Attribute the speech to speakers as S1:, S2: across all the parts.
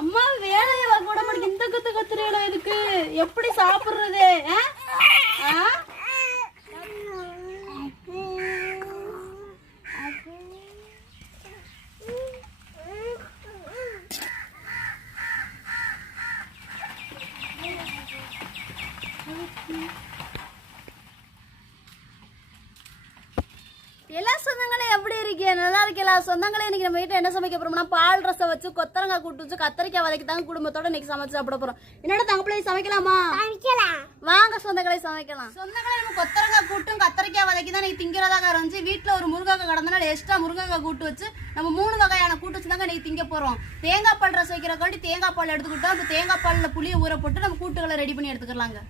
S1: அம்மா வேலையை கூட மாட்டேங்க இந்த கத்து கத்துறீங்களா இதுக்கு எப்படி சாப்பிடுறது ஆ எல்லா சொந்தங்களும் எப்படி இருக்கீங்க நல்லா இருக்கு எல்லா சொந்தங்களும் இன்னைக்கு நம்ம வீட்டில் என்ன சமைக்க போறோம்னா பால் ரசம் வச்சு கொத்தரங்காய் கூட்டு வச்சு கத்தரிக்காய் வதக்கி தாங்க குடும்பத்தோட இன்னைக்கு சமைச்சு சாப்பிட போறோம் என்னோட தங்கப்பிள்ளை சமைக்கலாமா வாங்க சொந்தங்களை சமைக்கலாம் சொந்தங்களை நம்ம கொத்தரங்காய் கூட்டும் கத்தரிக்காய் வதக்கி தான் இன்னைக்கு திங்கிறதாக இருந்துச்சு வீட்டில் ஒரு முருங்கைக்காய் கடந்தனால எக்ஸ்ட்ரா முருங்கைக்காய் கூட்டு வச்சு நம்ம மூணு வகையான கூட்டு வச்சு தாங்க இன்னைக்கு திங்க போறோம் தேங்காய் பால் ரசம் வைக்கிறக்காண்டி தேங்காய் பால் எடுத்துக்கிட்டோம் இப்போ தேங்காய் பாலில் புளியை ஊற போட்டு நம்ம கூட்டுகளை ரெடி பண்ணி எடுத்துக்கலாங்க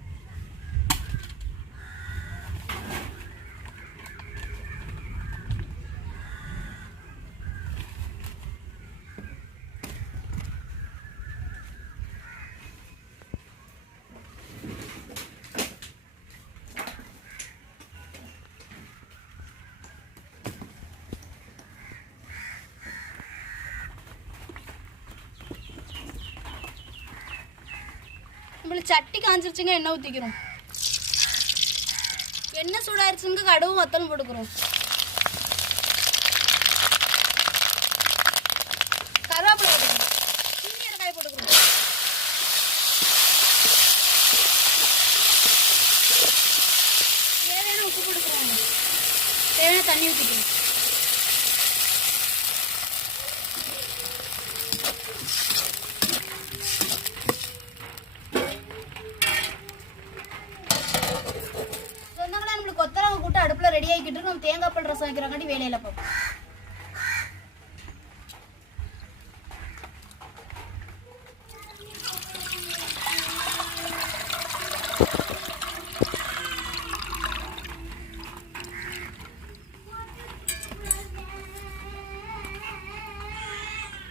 S1: சட்டி காஞ்சிருச்சுங்க எண்ணெய் ஊற்றிக்கிறோம் எண்ணெய் சூடாயிருச்சுங்க கடவுள் மத்தனம் போட்டுக்கிறோம் பசங்க வைக்கிறாங்காட்டி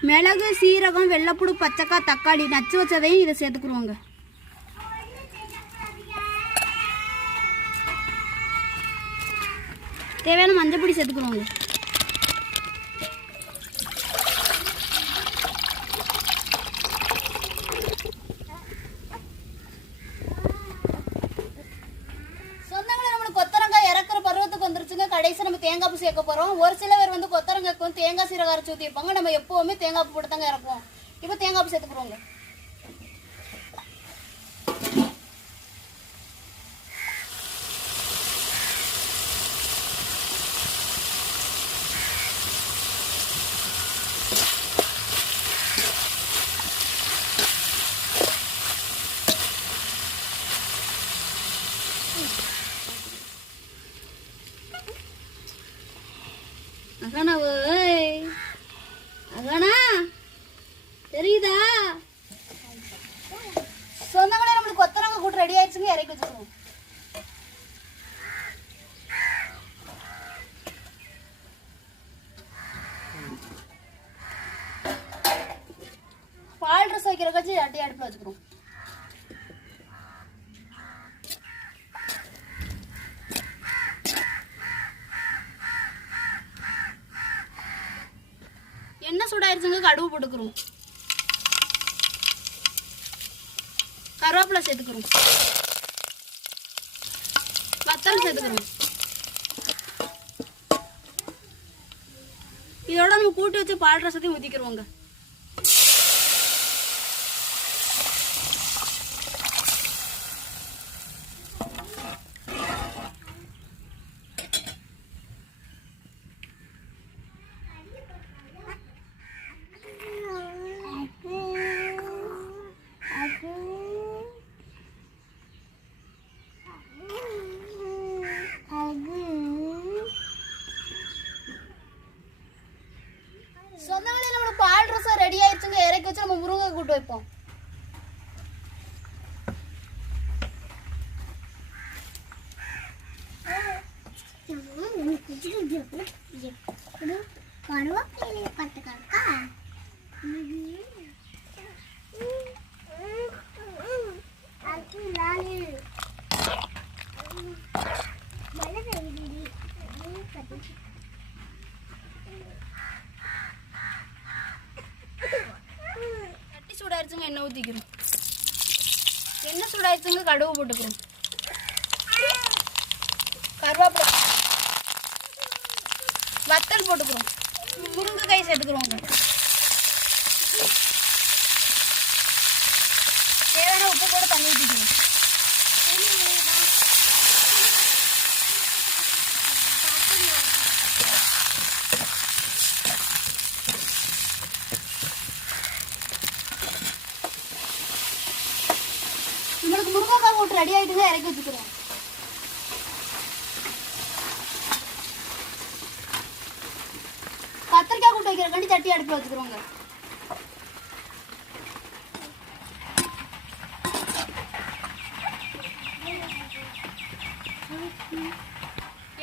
S1: மிளகு சீரகம் வெள்ளப்புடு பச்சைக்காய் தக்காளி நச்சு வச்சதையும் இதை சேர்த்துக்குருவாங்க தேவையான மஞ்சள் பொடி சேர்த்துக்கிறோங்க நம்ம தேங்காய் பூ சேர்க்க போகிறோம் ஒரு சில பேர் வந்து கொத்தரங்காய்க்கும் தேங்காய் சீரக அரைச்சி ஊற்றிருப்பாங்க நம்ம எப்போவுமே தேங்காய் பூ போட்டு தாங்க இறக்குவோம் இப்போ தேங்காய் பூ சேர்த்துக்கிறோங்க அடுப்பில் வச்சுக்கிறோம் எண்ணெய் சூடாயிருச்சுங்க கடுவு போட்டுக்கிறோம் கருவேப்பிலை சேர்த்துக்கிறோம் வத்தல் சேர்த்துக்கிறோம் இதோட நம்ம கூட்டி வச்சு பால் ரசத்தையும் ஊற்றிக்கிறோங்க இருக்கும் கருவேப்பிலையை பத்து கணக்கா Thank you. சூடாயிருச்சுங்க எண்ணெய் ஊற்றிக்கிறோம் எண்ணெய் சூடாயிருச்சுங்க கடுகு போட்டுக்கிறோம் கருவேப்பிலை வத்தல் போட்டுக்கிறோம் முருங்கைக்காய் சேர்த்துக்கிறோங்க குழம்பு ரெடி ஆகிட்டுங்க இறக்கி வச்சுக்கிறேன் கத்திரிக்காய் கூட்டு வைக்கிறக்காண்டி தட்டி அடுப்பு வச்சுக்கிறோங்க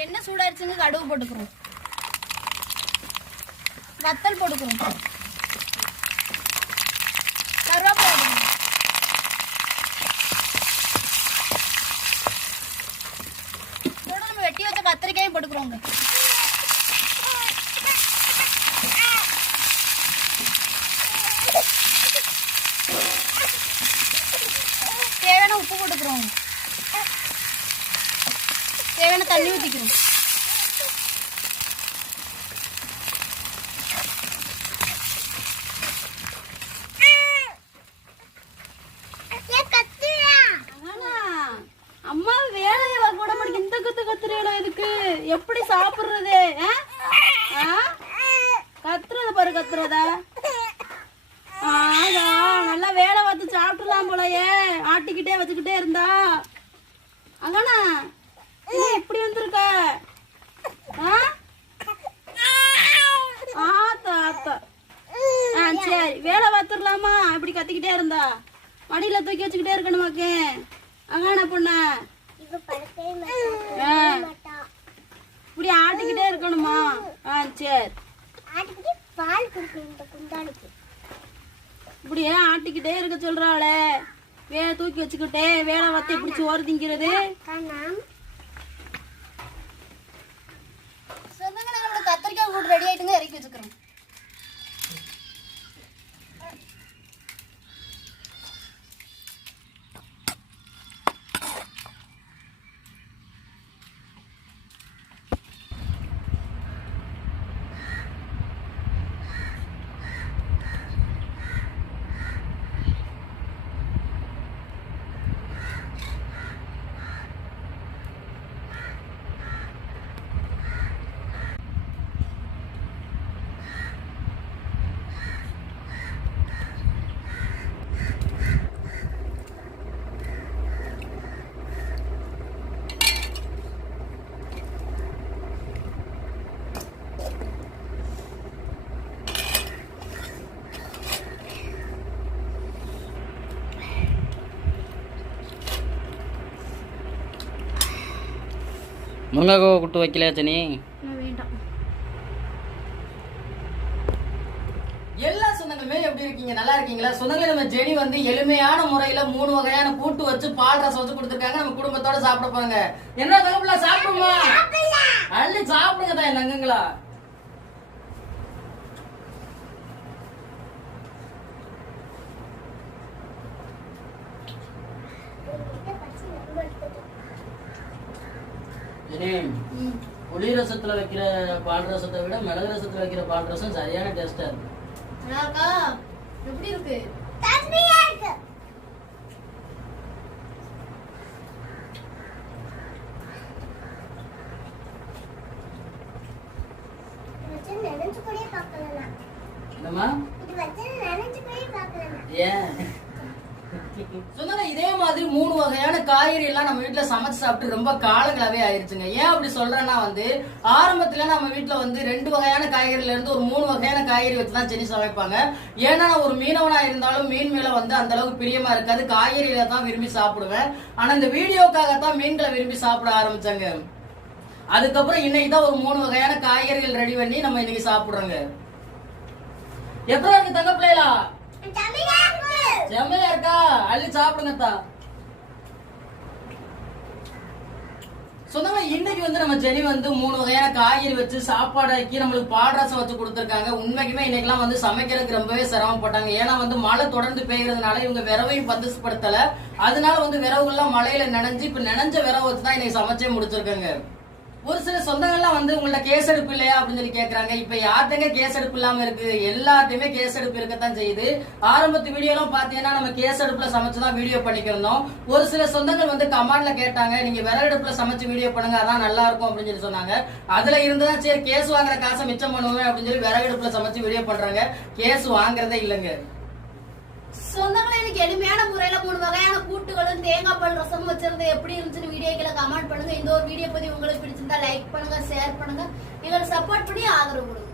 S1: என்ன சூடாயிருச்சுங்க கடுகு போட்டுக்கிறோம் வத்தல் போட்டுக்கிறோம் கொடுக்குறோங்க வச்சிருக்கோம் போலயே ஆட்டிக்கிட்டே வச்சுக்கிட்டே இருந்தா அதானா இப்படி வந்திருக்க ஆத்தா ஆத்தா ஆ சரி வேலை பார்த்துடலாமா இப்படி கத்திக்கிட்டே இருந்தா மடியில தூக்கி வச்சுக்கிட்டே இருக்கணுமாக்கு அதான பொண்ணா இப்படி ஆட்டிக்கிட்டே இருக்கணுமா ஆ சரி
S2: பால் கொடுக்கணும் இந்த
S1: இப்படியே ஆட்டிக்கிட்டே இருக்க சொல்றாளே வே தூக்கி வச்சுக்கிட்டே வேலை வத்த பிடிச்சி ஓர திங்கிறது கத்திரிக்காய் கூட்டு ரெடி ஆயிட்டுங்க இறக்கி வச்சுக்கிறோம்
S3: முருங்கைக்காவை கூட்டு வைக்கலையா சனி
S1: எல்லா சொந்தங்களுமே எப்படி இருக்கீங்க நல்லா இருக்கீங்களா சொந்தங்கள் நம்ம ஜெனி வந்து எளிமையான முறையில மூணு வகையான கூட்டு வச்சு பால் ரசம் வச்சு கொடுத்துருக்காங்க நம்ம குடும்பத்தோட சாப்பிட போறாங்க என்ன தகப்புல சாப்பிடுமா அள்ளி சாப்பிடுங்க தான் என்னங்களா
S3: புளி ரசத்துல வைக்கிற பால் ரசத்தை விட மிளகு ரசத்துல வைக்கிற பால் ரசம் சரியான டேஸ்டா
S1: இருக்கு எப்படி இருக்கு
S2: நினைச்சு கூட பாக்கலாம்
S3: ஏன்
S1: சொன்னா இதே மாதிரி மூணு வகையான காய்கறி எல்லாம் நம்ம வீட்டுல சமைச்சு சாப்பிட்டு ரொம்ப காலங்களாவே ஆயிருச்சுங்க ஏன் அப்படி சொல்றேன்னா வந்து ஆரம்பத்துல நம்ம வீட்டுல வந்து ரெண்டு வகையான காய்கறில இருந்து ஒரு மூணு வகையான காய்கறி வச்சு தான் செஞ்சு சமைப்பாங்க ஏன்னா நான் ஒரு மீனவனா இருந்தாலும் மீன் மேல வந்து அந்த அளவுக்கு பிரியமா இருக்காது காய்கறியில தான் விரும்பி சாப்பிடுவேன் ஆனா இந்த வீடியோக்காகத்தான் மீன்களை விரும்பி சாப்பிட ஆரம்பிச்சாங்க அதுக்கப்புறம் இன்னைக்கு தான் ஒரு மூணு வகையான காய்கறிகள் ரெடி பண்ணி நம்ம இன்னைக்கு சாப்பிடுறோங்க எப்படி இருக்கு தங்க பிள்ளைகளா செம்மையா இருக்கா அள்ளி சாப்பிடுங்கத்தா சொந்தமா இன்னைக்கு வந்து நம்ம ஜெனி வந்து மூணு வகையான காய்கறி வச்சு சாப்பாடு சாப்பாடாக்கி நம்மளுக்கு பால்ரசம் வச்சு கொடுத்துருக்காங்க உண்மைக்குமே இன்னைக்கெல்லாம் வந்து சமைக்கிறதுக்கு ரொம்பவே சிரமப்பட்டாங்க ஏன்னா வந்து மழை தொடர்ந்து பெய்கிறதுனால இவங்க விரவையும் பந்துசுப்படுத்தல அதனால வந்து விரவுகள்லாம் மழையில நினைஞ்சு இப்ப நினைஞ்ச விரவு வச்சுதான் இன்னைக்கு சமைச்சே முடிச்சிருக்காங்க ஒரு சில சொந்தங்கள்லாம் வந்து உங்கள்ட்ட கேஸ் எடுப்பு இல்லையா அப்படின்னு சொல்லி கேட்கறாங்க இப்ப யார்த்தங்க கேஸ் எடுப்பு இல்லாம இருக்கு எல்லாத்தையுமே கேஸ் எடுப்பு இருக்கத்தான் செய்யுது ஆரம்பத்து வீடியோ எல்லாம் பாத்தீங்கன்னா நம்ம கேஸ் எடுப்புல சமைச்சுதான் வீடியோ பண்ணிக்கிறோம் ஒரு சில சொந்தங்கள் வந்து கமாண்ட்ல கேட்டாங்க நீங்க விரல் அடுப்புல சமைச்சு வீடியோ பண்ணுங்க அதான் நல்லா இருக்கும் அப்படின்னு சொல்லி சொன்னாங்க அதுல இருந்துதான் சரி கேஸ் வாங்குற காசை மிச்சம் பண்ணுவேன் அப்படின்னு சொல்லி விறகு அடுப்புல சமைச்சு வீடியோ பண்றாங்க கேஸ் வாங்குறதே இல்லைங்க இன்னைக்கு எளிமையான முறையில மூணு வகையான கூட்டுகளும் தேங்காய் பால் ரசமும் வச்சிருந்தது எப்படி இருந்துச்சுன்னு வீடியோக்களை கமெண்ட் பண்ணுங்க இந்த ஒரு வீடியோ பத்தி உங்களுக்கு பிடிச்சிருந்தா லைக் பண்ணுங்க ஷேர் பண்ணுங்க எங்களை சப்போர்ட் பண்ணி ஆதரவு கொடுங்க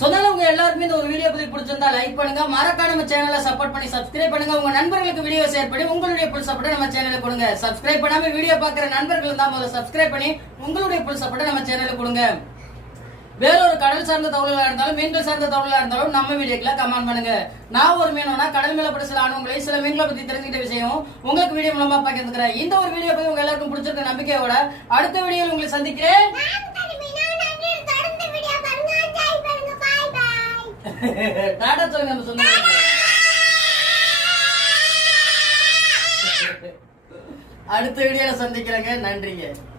S1: சொன்னால உங்க எல்லாருக்குமே இந்த ஒரு வீடியோ பத்தி பிடிச்சிருந்தா லைக் பண்ணுங்க மறக்காம நம்ம சேனலை சப்போர்ட் பண்ணி சப்ஸ்கிரைப் பண்ணுங்க உங்க நண்பர்களுக்கு வீடியோ ஷேர் பண்ணி உங்களுடைய புல் சப்போர்ட்டை நம்ம சேனலை கொடுங்க சப்ஸ்கிரைப் பண்ணாம வீடியோ பாக்குற நண்பர்கள் தான் முதல்ல சப்ஸ்கிரைப் பண்ணி உங்களுடைய புல் சப்போர்ட்டை நம்ம சேனலுக்கு கொடுங்க வேற ஒரு கடல் சார்ந்த தகவலாக இருந்தாலும் மீன்கள் சார்ந்த தகவலாக இருந்தாலும் நம்ம வீடியோக்குல கமெண்ட் பண்ணுங்க நான் ஒரு மீனோனா கடல் மேல பட்டு சில அனுபவங்களை சில மீன்களை பத்தி தெரிஞ்சுக்கிட்ட விஷயம் உங்களுக்கு வீடியோ மூலமா பகிர்ந்துக்கிறேன் இந்த ஒரு வீடியோ பத்தி உங்க எல்லாருக்கும் பிடிச்சிருக்க நம்பிக்கையோட அடுத்த வீடியோ உங்களை சந்திக்கிறேன் டாடா சொல்லுங்க நம்ம அடுத்த வீடியோல சந்திக்கிறேங்க நன்றிங்க